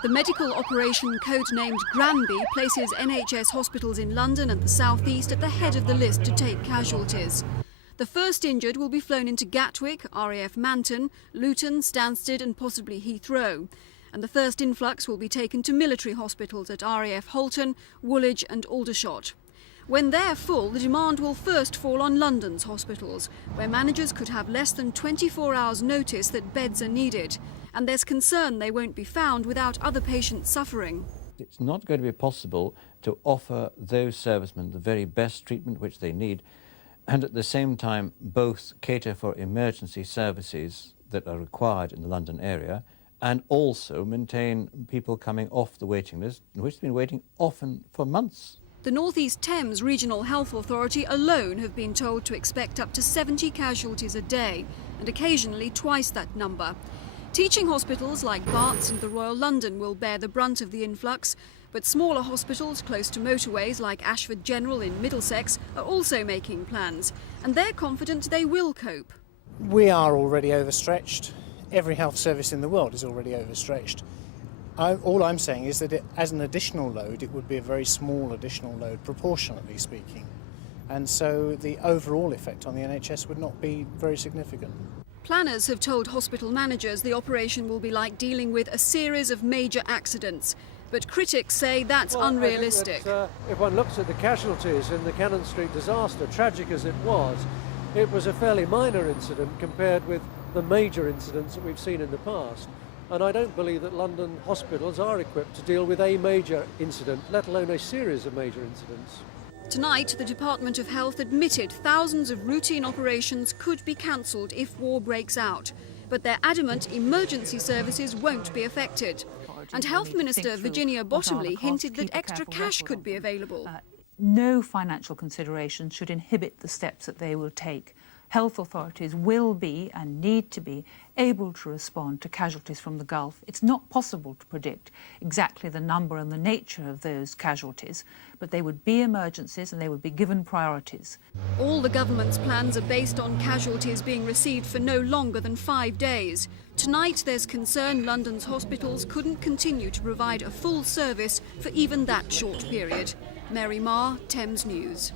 The medical operation codenamed Granby places NHS hospitals in London and the South East at the head of the list to take casualties. The first injured will be flown into Gatwick, RAF Manton, Luton, Stansted and possibly Heathrow. And the first influx will be taken to military hospitals at RAF Holton, Woolwich and Aldershot. When they're full, the demand will first fall on London's hospitals, where managers could have less than 24 hours notice that beds are needed. And there's concern they won't be found without other patients suffering. It's not going to be possible to offer those servicemen the very best treatment which they need, and at the same time both cater for emergency services that are required in the London area and also maintain people coming off the waiting list, which have been waiting often for months. The North East Thames Regional Health Authority alone have been told to expect up to 70 casualties a day, and occasionally twice that number. Teaching hospitals like Barts and the Royal London will bear the brunt of the influx, but smaller hospitals close to motorways like Ashford General in Middlesex are also making plans, and they're confident they will cope. We are already overstretched. Every health service in the world is already overstretched. All I'm saying is that as an additional load, it would be a very small additional load, proportionately speaking. And so the overall effect on the NHS would not be very significant. Planners have told hospital managers the operation will be like dealing with a series of major accidents. But critics say that's unrealistic. If one looks at the casualties in the Cannon Street disaster, tragic as it was a fairly minor incident compared with the major incidents that we've seen in the past. And I don't believe that London hospitals are equipped to deal with a major incident, let alone a series of major incidents. Tonight, the Department of Health admitted thousands of routine operations could be cancelled if war breaks out. But they're adamant emergency services won't be affected. And Health Minister Virginia Bottomley hinted that extra cash could be available. No financial consideration should inhibit the steps that they will take. Health authorities will be and need to be able to respond to casualties from the Gulf. It's not possible to predict exactly the number and the nature of those casualties, but they would be emergencies and they would be given priorities. All the government's plans are based on casualties being received for no longer than 5 days. Tonight, there's concern London's hospitals couldn't continue to provide a full service for even that short period. Mary Marr, Thames News.